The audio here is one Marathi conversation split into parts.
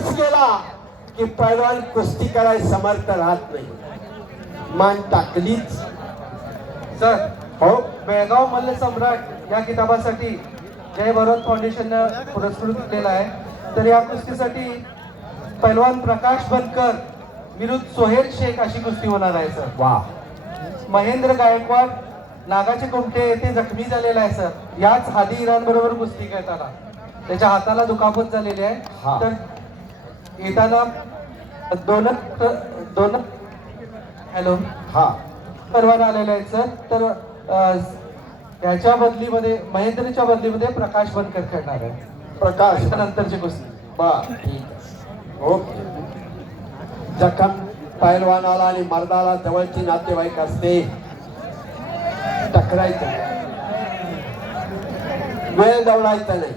दिवस गेला की पैलवान कुस्ती करायला समर्थ राहत नाही, मान टाकलीच. सर, हो, बेळगाव मल्ल सम्राट या किताबासाठी जय भरत फाउंडेशननं पुरस्कृत केलेला आहे. तर या कुस्तीसाठी पैलवान प्रकाश बनकर विरुद्ध सोहेल शेख अशी कुस्ती होणार आहे सर. वा. महेंद्र गायकवाड नागाचे कुमटे येथे जखमी झालेला आहे सर. याच हादी इराण बरोबर कुस्ती खेळताना त्याच्या हाताला दुखापत झालेली आहे. हा. तर येताना दोन हॅलो हा, परवाना आलेले आहेत सर. तर याच्या बदलीमध्ये महेंद्रच्या बदलीमध्ये प्रकाश बनकर खेळणार आहे. प्रकाश नंतरची कुस्ती. बर, ठीक आहे. ओके. जखम पैलवानाला आणि मर्दाला जवळची नातेवाईक असते, टकरायचं नाही, वेळ दवडायचा नाही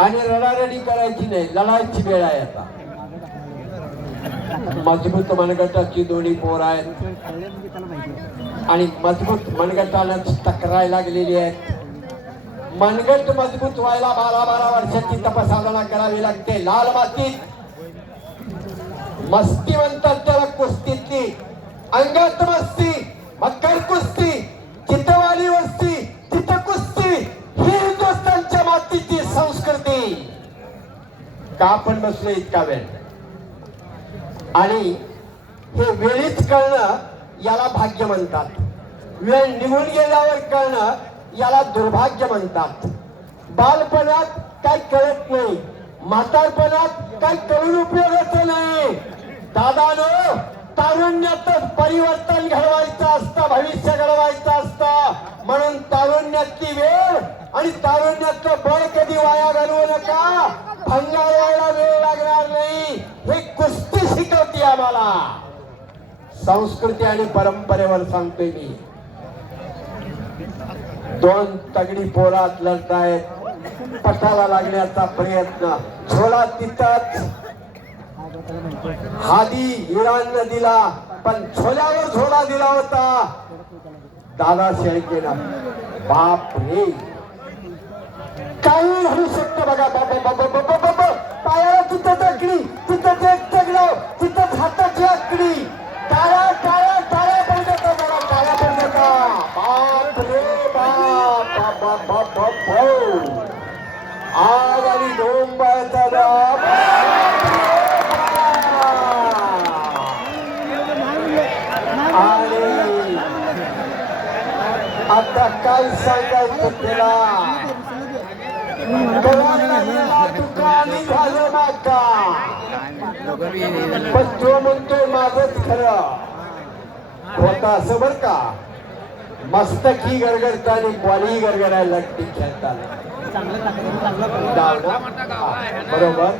आणि रडारडी करायची नाही. लढायची वेळ आहे आता. मजबूत मनगटाची दोन्ही पोर आहेत आणि मजबूत मनगटानं टकरायला लागलेली आहेत. मनगट मजबूत व्हायला 12-12 वर्षाची तपसाधना करावी लागते. लाल मातीत मस्ती म्हणतात त्याला कुस्तीतली. अंगात मस्ती, मकर कुस्ती, चितवाली वस्ती, तिथं कुस्ती. ही हिंदुस्थानच्या मातीची संस्कृती. का आपण बसलो इतका वेळ? आणि हे वेळीच कळणं याला भाग्य म्हणतात. वेळ निघून गेल्यावर कळणं याला दुर्भाग्य म्हणतात. बालपणात काही कळत नाही, म्हातारपणात काही कळून उपयोगाचं नाही. दादानो, तारुण्यातच परिवर्तन घडवायचं असतं, भविष्य घडवायचं असतं. म्हणून तारुण्यातली वेळ आणि तारुण्यातलं बळ कधी वाया घालवू नका. भंगार व्हायला वेळ लागणार नाही. हे कुस्ती शिकवते आम्हाला. संस्कृती आणि परंपरेवर सांगतोय मी. दोन तगडी पोरात लढतायत, पटाला लागण्याचा प्रयत्न. झोला तिथंच हादी इराणनं दिला, पण झोल्यावर झोला दिला होता दादा शेळकेनं. बाप रे, काही होऊ शकतं बघा. बाबा पायाला तिथं तकडी, तिथं एक तगडाव, तिथंच हाताची आकडी. टाळ्या टाळ्या टाळ्या पडत बघा, टाळ्या पडत. बाप रे बाप, बाप बाप बाप. आग आणि डोंबाचा बाप. आणि आता काय सांगायचं त्याला? तुका निघालं माका, पण तो म्हणतोय माझंच खरं होता असं बर का. मस्तकी गरगरता आणि बॉली गरगरायला लागते खेळताना. बरोबर.